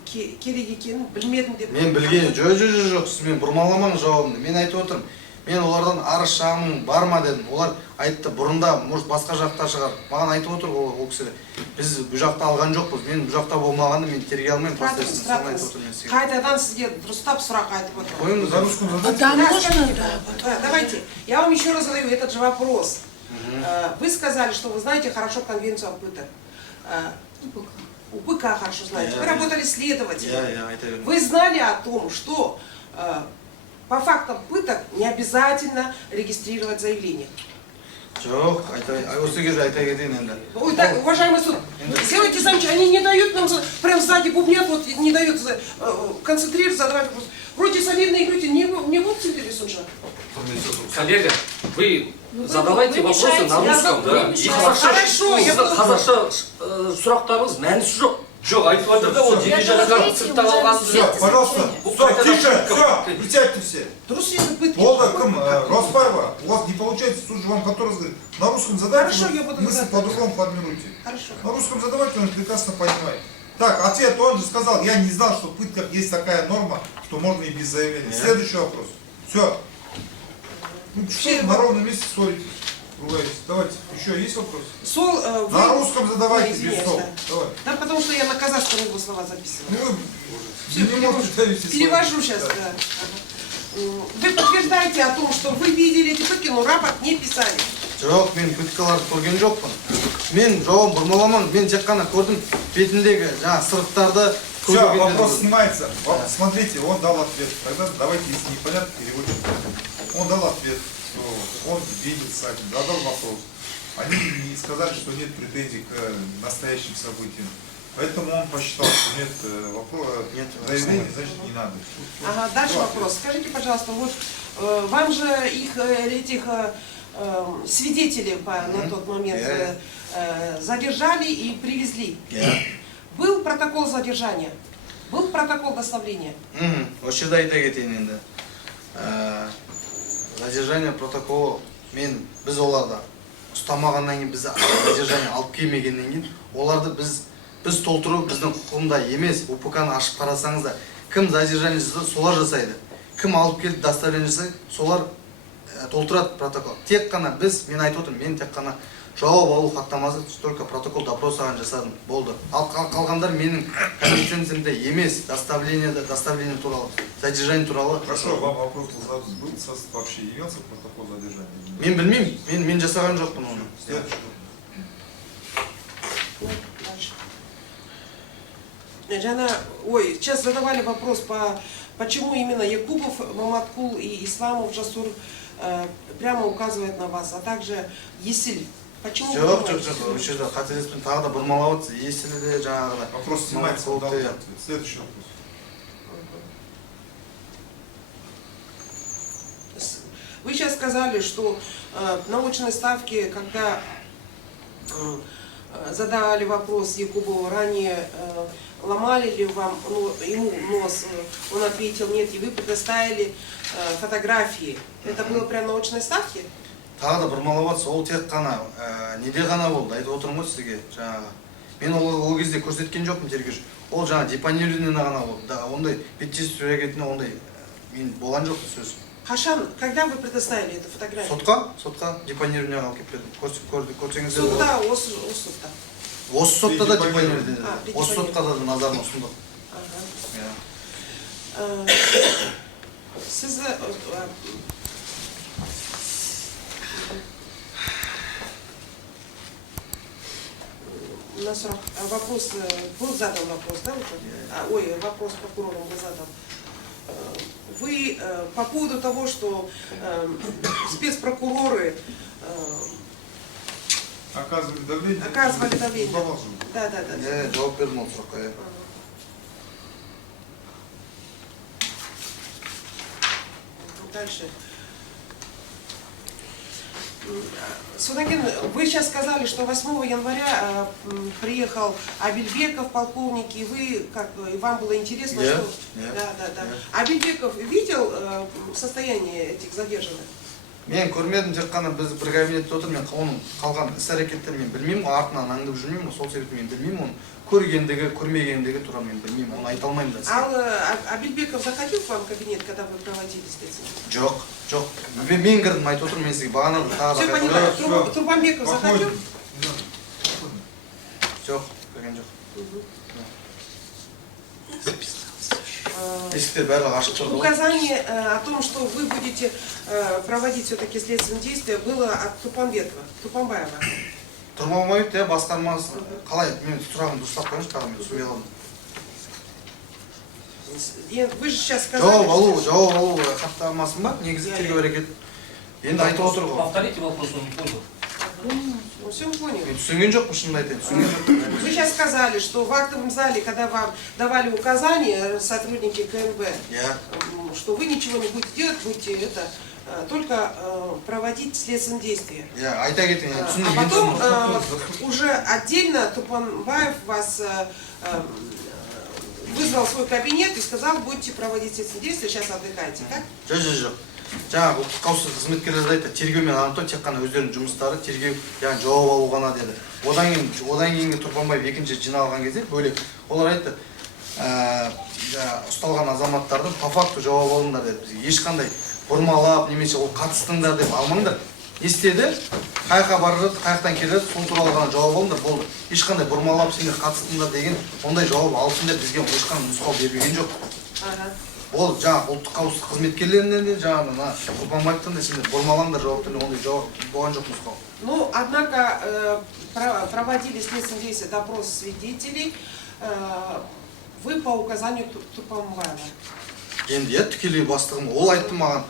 керек екенін білмедім деп. Мен білген, жоқ, сіз мен бұрмаламаңыз жауабымды. Мен айтып отырмын. Мен олардан арыз шағым бар ма дедім. Олар айтты, бұрында, может, басқа жақта шығар. Маған айтып отыр ол кісі. Біз бұл жақта алған жоқпыз. Мен бұл жақта болмағанды мен терге алмаймын. Қайтадан сізге дұрыстап сұрақ айтып отырмын. Қойыңыз. За русским задать? Да, можно, Да, давайте. Я вам еще раз задаю этот же вопрос. Вы сказали, что вы знаете хорошо конвенцию о пыток. УПК хорошо знаете. Вы работали следователем. Вы знали о том, что по фактам пыток не обязательно регистрировать заявление. Жоқ, осы кезде айта кетейін енді. Ой, так, уважаемый суд, сделайте замечание, они не дают нам, прям сзади бубнят, вот не дают концентрироваться, задавать вопрос. Вроде солидные люди, не вот интересуют. Коллега, вы задавайте вы вопросы мешаете, на я русском, за- да? вы И мешаете. Хорошо, я буду- қазақша сұрақтарыңыз мәнісі жоқ. Жоқ, айтып жатыр да, ол дене жарақатын сырттан алған. Все, пожалуйста, все, тише, все, присядьте все. Трусы пытки. Волга, Роспарва, у вас не получается, суд же вам который раз говорит, на русском задайте, Хорошо, я буду мысль задавать. по-другому формируйте. Хорошо. На русском задавайте, он прекрасно понимает. Так, ответ он же сказал, я не знал, что в пытках есть такая норма, что можно и без заявления. Следующий вопрос. Все. Ну, что на ровном месте ссоритесь, ругаетесь. Давайте, еще есть вопрос? Сол, На русском задавайте, без извиняюсь, слов. да. Давай. Да, потому что я на казахском его слова записывала. Ну, Всё, вы не можете ставить все Перевожу слова. сейчас, Да. да. Вы подтверждаете о том, что вы видели эти пытки, но рапорт не писали. Жоқ, мен пыткаларды көрген жоқпын. Мен жауабын бұрмаламан, мен тек қана көрдім бетіндегі жаңа сырықтарды. Все, вопрос снимается. Смотрите, он дал ответ. Тогда давайте, если непонятно, переводим. Он дал ответ, что он видел сайт, задал вопрос. Они не сказали, что нет претензий к настоящим событиям. Поэтому он посчитал, что нет вопроса, Нет заявления, значит не надо. Ага, дальше Ну, вопрос. Скажите, пожалуйста, вот вам же их, этих свидетелей на тот момент задержали и привезли. иә Был протокол задержания, был протокол доставления. осы жерде айта кетейін енді задержание протоколы біз оларды ұстамағаннан кейін біз задержание алып келмегеннен кейін оларды біз толтыру біздің құқығында емес. УПК-ны ашып қарасаңыздар, кім задержание жасайды, солар жасайды. Кім алып келді доставление жасайды, солар толтырады протокол. Тек қана біз, мен айтып отырмын, мен тек қана жауап алу хаттамасы, только протокол допросаған жасадым, болды. Ал қалғандар менің компетенциямда емес, доставление туралы, задержание туралы. Хорошо, вам вопрос был, вообще имелся протокол задержания? Мен білмеймін, мен жасаған жоқпын оны. Жана, сейчас задавали вопрос, почему именно Якубов, Маматкул и Исламов, Жасур прямо указывают на вас, а также Есиль. Почему? Жоқ, осы жерде қателеспен тағы да бұрмалап отыр. Есілі де жаңағыда. Вопрос снимается, он дал ответ. Следующий вопрос. Вы сейчас сказали, что на очной ставке, когда задали вопрос Якубову ранее, ломали ли вам ему нос, он ответил нет, и вы предоставили фотографии. Это было прямо на очной ставке? Тағы да бұрмалап отыр, ол тек қана неде ғана болды, айтып отырмын ғой сізге жаңағы. Мен ол кезде көрсеткен жоқпын тергеуші. Ол жаңа депонированиене ғана болды. Ондай беттесу әрекетіне ондай мен болған жоқ сөз. Хашан, когда вы предоставили эту фотографию? Сотқа депонированиеге алып келіп бердім. Көрсеңіздер болады. Сотта, сотта. Осы сотта да депонирование. Осы сотқа да назарын ұсындық. Сіз у нас вопрос, был задан вопрос, да, уже? Вопрос прокурором был задан. Вы по поводу того, что спецпрокуроры оказывали давление? Оказывали давление. Да. Жауап бердім ол сұраққа. Дальше. Судагин, вы сейчас сказали, что 8 января приехал Абильбеков, полковник, и вы, и вам было интересно, что... Да. Абильбеков видел состояние этих задержанных? Мен көрмедім, тек қана біз бір кабинетте отыр, мен оның қалған іс-әрекеттерін мен білмеймін, артынан аңдып жүрмеймін, сол себепті мен білмеймін, оны көргендігі, көрмегендігі туралы мен білмеймін, оны айта алмаймын да сізге. Абильбеков заходил в вам кабинет, когда вы проводили следствие? Жоқ. Мен кірдім, айтып отырмын, мен сізге бағана тағы Все понимаю. Турбанбеков заходил? Жоқ, көрген жоқ. Есіктер барлығы ашық тұрды. Указание о том, что вы будете проводить все-таки следственные действия, было от Тупанбаева. Турбанбаев те басқармасы. Қалай, мен сұрағымды дұрыстап қойыңыз, тағы мен сөйлей аламын. Вы же сейчас сказали... Жауап алу хаттамасы ма? Негізі тергеу әрекет. Енді айтып отыр ғой. Повторите вопрос, он не понял. Все понял. Мен түсінген жоқпын, шынымды айтайын, түсінген жоқпын. Вы сейчас сказали, что в актовом зале, когда вам давали указания сотрудники КНБ, что вы ничего не будете делать, будете только проводить следственные действия. Айта кетейін, А потом уже отдельно Тупанбаев вас вызвал в свой кабинет и сказал, будете проводить следственные действия, сейчас отдыхайте, так? Жоқ. Жаңағы ұлттық қауіпсіздік қызметкерлері айтты, тергеумен анықтау тек қана өздерінің жұмыстары, тергеу, яғни жауап алу ғана деді. Одан кейінгі Турбанбаев екінші жиналған кезде бөлек олар айтты, ұсталған азаматтардың по факту жауап алыңдар деді. Бізге ешқандай бұрмалап, немесе ол қатыстыңдар деп алмаңдар. Не істеді? Қаяққа барып жатыр, қаяқтан келеді, сол туралы ғана жауап алыңдар, болды. Ешқандай бұрмалап, сендер қатыстыңдар деген ондай жауап алсын деп бізге ешқандай нұсқау берілген жоқ. Ол жаңағы ұлттық қауіпсіздік қызметкерлерінен де, жаңағы Турбанбаевтан да сендер бұрмалаңдар жауаптарын, ондай жауап болған жоқ нұсқау. Ну, однако, проводили следственные действия, допрос свидетелей, вы по указанию Турбанбаева. Енді тікелей бастығым, ол айтты маған,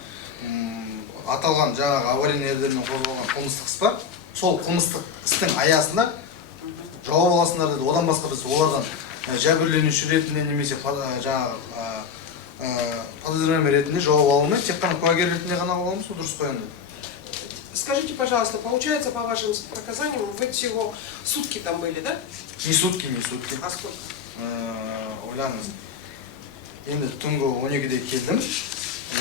аталған жаңағы аварийный ердермен қозғалған қылмыстық іс бар. Сол қылмыстық істің аясында жауап аласыңдар деді. Одан басқа біз олардан жәбірленуші ретінде немесе жаңағы подозреваемый ретінде жауап ала алмай, тек қана куәгер ретінде ғана аламыз, дұрыс қой енді. скажите, пожалуйста, получается, по вашим показаниям, вы всего сутки там были, да? Не сутки, не сутки. А сколько? Ойлаңыз. Енді түнгі 12-де келдім.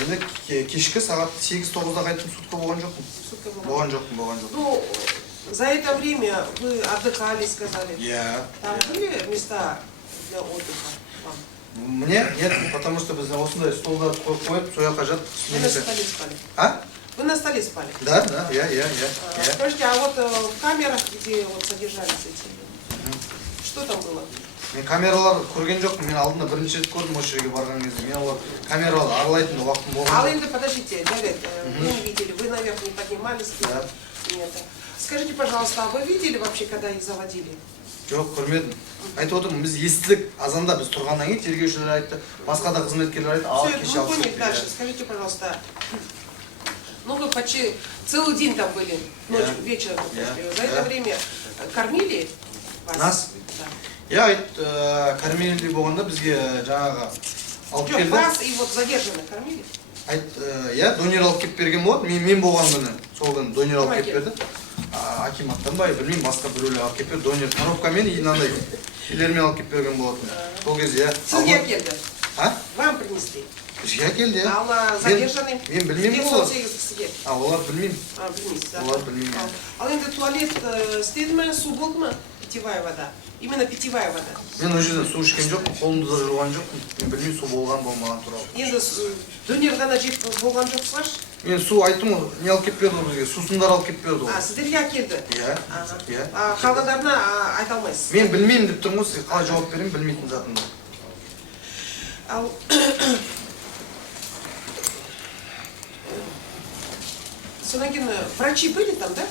Енді кешкі сағат 8-9-да қайттым, сутка болған жоқпын. Сутка Болған жоқпын. Ну, за это время вы отдыхали, сказали. Там были места для отдыха вам? Мне нет, потому что біз осындай столдар қойып, соя қажат. Вы на столе спали? А? Вы на столе спали? Да, я. Скажите, а вот в камерах, где вот содержались эти, что там было? Мен камералар көрген жоқпын, мен алдында бірінші рет көрдім осы жерге барған кезде. Мен олар камералар аралайтын уақытым болған. А вы, подождите, Давид, вы не видели, вы наверх не поднимались? Да. Нет. Скажите, пожалуйста, а вы видели вообще, когда их заводили? Жоқ, көрмедім. Айтып отырмын, біз естідік, азанда біз тұрғаннан кейін тергеушілер айтты, басқа да қызметкерлер айтты, ал Все, кеше мы алып поняли. кетті. Дальше, скажите, пожалуйста, ну вы почти целый день там были, ночью, вечером. За это время кормили вас? Нас? Да. Я кормили болғанда бізге жаңағы алып Жоқ, келді. вас и вот задержанных кормили? Я донер алып келіп берген болады, мен болған күні, сол күні донер алып келіп берді. Аким Аттанбай, білмеймін, басқа біреулер алып келіп берді, донер коробкамен и мынандай үйлермен алып келіп берген болатын. Сол кезде, Сізге келді? А? Вам принесли? Бізге келді, я. Ал задержанный? Мен білмеймін олар. 118 кісіге? Олар білмеймін. Білмейсіз, да? Олар білмеймін. Ал енді туалет істеді ме, су болды ма? Питьевая вода? Именно питьевая вода? Мен ол жерден су ішкен жоқпын, қолымды да жуған жоқпын. Мен білмеймін, су болған болмаған туралы. Енді донер ғана жеп болған жоқсыз? Мен су айттым ғой, не алып келіп берді ғой бізге, сусындар алып келіп берді ғой. Сіздерге әкелді? Иә. Қалғандарына айта алмайсыз? Мен білмеймін деп тұрмын ғой, сізге қалай жауап беремін, білмейтін затымды. Ал содан кейін врачи были там, да?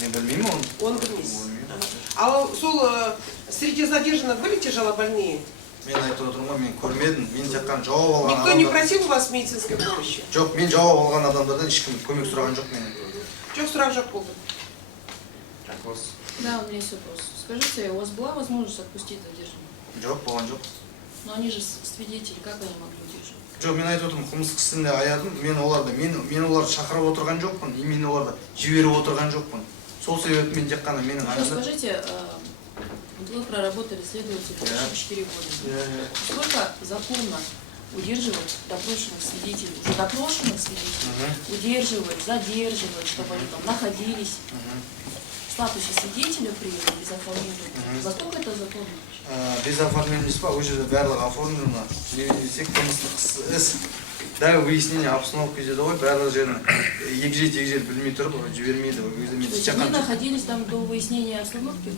Мен білмеймін оны. Он білмейсіз. А сол среди задержанных были тяжелобольные? Мен айтып отырмын ғой, мен көрмедім, мен тек қана жауап алған Никто не просил у вас медицинской помощи? Жоқ, мен жауап алған адамдардан ешкім көмек сұраған жоқ менен. Жоқ, сұрақ жоқ болды. Да, у меня есть вопрос. Скажите, у вас была возможность отпустить задержанных? Жоқ, болған жоқ. Но они же свидетели, как они могли удержать? Жоқ, мен айтып отырмын, қылмыстық істінде аядым, мен оларды шақырып отырған жоқпын, и мен оларды жіберіп отырған жоқпын. Сол себептен тек қана менің Хорошо, скажите, вы проработали следователем почти 4 года. Насколько законно удерживать допрошенных свидетелей, уже допрошенных свидетелей, удерживать, задерживать, чтобы они там находились в статусе свидетеля при без оформления? Насколько это законно? Без оформления емес па, ол жерде барлығы оформлено, не десек қылмыстық іс. Дәу выяснение обстановки дейді ғой, барлығы жерін егжей-тегжей білмей тұрып, жібермейді. То есть они находились там до выяснения обстановки?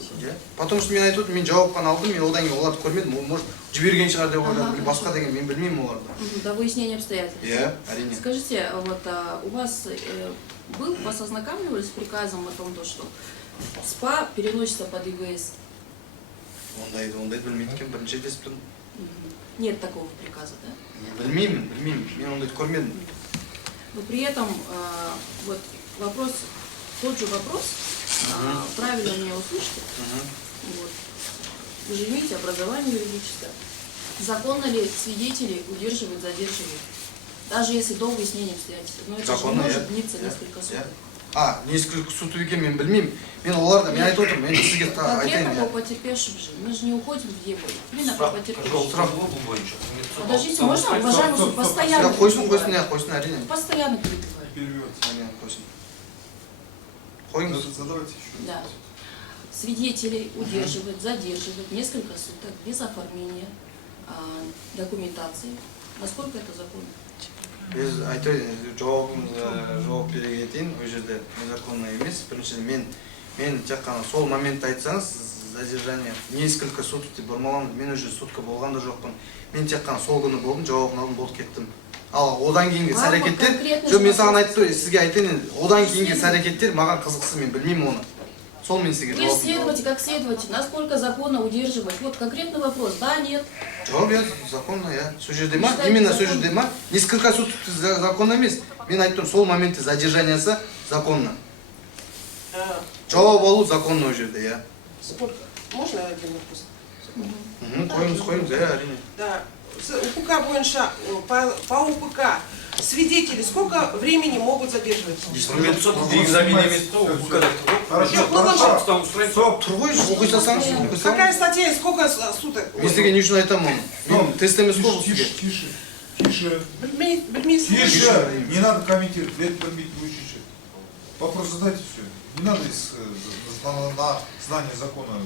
Потому что мен айтып отырмын, мен жауап қана алдым, мен одан кейін оларды көрмедім, может жіберген шығар деп ойладым, басқа деген мен білмеймін оларды. До выяснения обстоятельств? Иә, әрине. Скажите, вот у вас вас ознакомливались с приказом о том, что СПА переносится под ИВС? Ондайды білмейді екен, бірінші рет естідім. Нет такого приказа, да? Білмеймін, мен ондайды көрмедім. Но при этом вот вопрос, тот же вопрос, правильно меня услышите, вот. Вы же имеете образование юридическое. Законно ли свидетелей удерживать, задерживать? Даже если до выяснения обстоятельств. Но это же может длиться несколько суток. Несколько суток екен мен білмеймін. Мен оларды, мен айтып отырмын, мен сізге айтайын. Конкретно по потерпевшим же. Мы же не уходим в дебри. Именно по потерпевшим. Подождите, Стоп, можно, стоп, уважаемый стоп, суд, стоп, постоянно Қойсын, әрине. Постоянно перебиваю. Перебивайте. Қойыңыз. Задавайте еще. Да. Свидетелей удерживать, задерживать несколько суток без оформления документации. Насколько это законно? Біз жауап бере кетейін, ол жерде незаконно емес. Біріншіден, мен тек қана сол моментті айтсаңыз, задержание несколько суток деп бұрмаланды, мен уже сутка болған да жоқпын. Мен тек қана сол күні болдым, жауабын алдым, болды кеттім. Ал одан кейінгі іс-әрекеттер, мен саған айтты, сізге айтайын, одан кейінгі іс-әрекеттер маған қызықсыз, мен білмеймін оны. Сол мен сізге жауап. Вы следователь, как следователь, насколько законно удерживать? Вот конкретный вопрос, да, нет? Жауап, законно, сол жерде ма? Именно сол жерде ма? Несколько суток законно емес. Мен айттым, сол моментте задержаниясы законно. Жауап алу законно ол жерде, я. Можно один вопрос? Қойыңыз, әрине. Да. УПК бойынша, по УПК свидетели сколько времени могут задерживать? Экзамен емес то, укладывать. Хорошо, Нет, ну, хорошо. Там устроить. Стоп. Тұрғой оқи салсаңыз, оқи Какая салыңыз. статья и сколько суток? Мен сізге не үшін айтамын оны? Мен тест емес қой бұл Тише, сізге. тише, тише. Білмейсіз. Тише, не надо комментировать, лет пробить учите. Вопрос задайте все. Не надо на знание закона.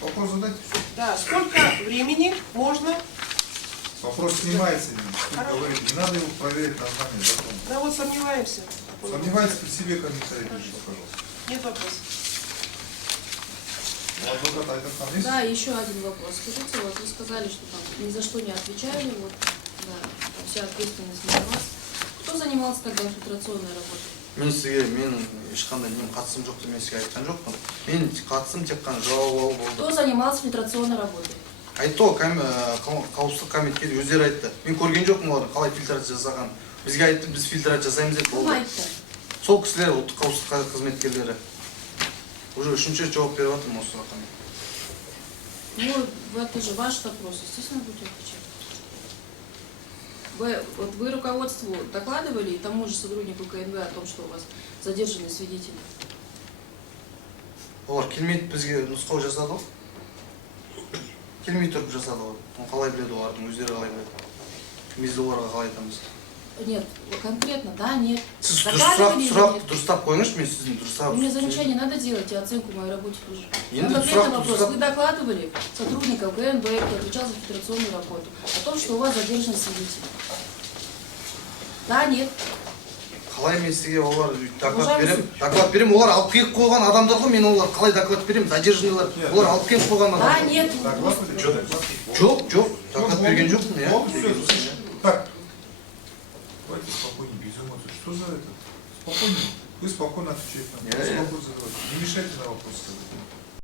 Вопрос задайте все. Да, сколько времени можно? Вопрос снимается, Хорошо. говорит, не надо его проверять на знание закона. Да вот сомневаемся. Сомневайтесь при себе комментарий, пишите, пожалуйста. Нет вопроса. У адвоката это там есть? Да, еще один вопрос. Скажите, вот вы сказали, что там ни за что не отвечали, вот, да, вся ответственность на вас. Кто занимался тогда фильтрационной работой? Мен сізге, мен ешқандай нем қатысым жоқ деп мен сізге айтқан жоқпын. Мен қатысым тек қана жауап алу болды. Кто занимался фильтрационной работой? Айтты, қауіпсіздік комитеті өздері айтты. Мен көрген жоқпын олар қалай фильтрация жасаған. Бізге айтты, біз фильтрация жасаймыз деп Кім болды. айтты? Сол кісілер ұлттық қауіпсіздік қызметкерлері. Уже үшінші рет жауап беріп жатырмын осы сұраққа. Ну, это же ваш вопрос, естественно, будете отвечать. Вы руководству докладывали и тому же сотруднику КНБ о том, что у вас задержаны свидетели? Олар келмейді бізге нұсқау жасады ғой. Келмей тұрып жасады ғой. Оны қалай біледі олардың, өздері қалай біледі. Біз де оларға қалай айтамыз. Нет, конкретно, да, нет. Сіз Докладывали или сұрақ нет? дұрыстап қойыңызшы, мен сіздің дұрыстап. Мне замечание надо делать и оценку моей работе тоже. Енді Конкретный сұрақ вопрос. дұрыстап. Вы докладывали сотрудникам КНБ, кто отвечал за фильтрационную работу, о том, что у вас задержаны свидетели? Да, нет. Қалай мен сізге олар доклад Уважаемый берем? Доклад берем, олар алып келіп қойған адамдар ғой, мен олар қалай доклад берем? Задержанныйлар, олар алып келіп қойған Да, адамдар. нет. Доклад или что? Жоқ, доклад берген жоқпын, иә. Вот, всё. Так, давайте спокойнее, без эмоций. Что за это? Спокойнее. Вы спокойно отвечаете на Я- вопрос. Спокойно задавайте. Не мешайте на вопрос.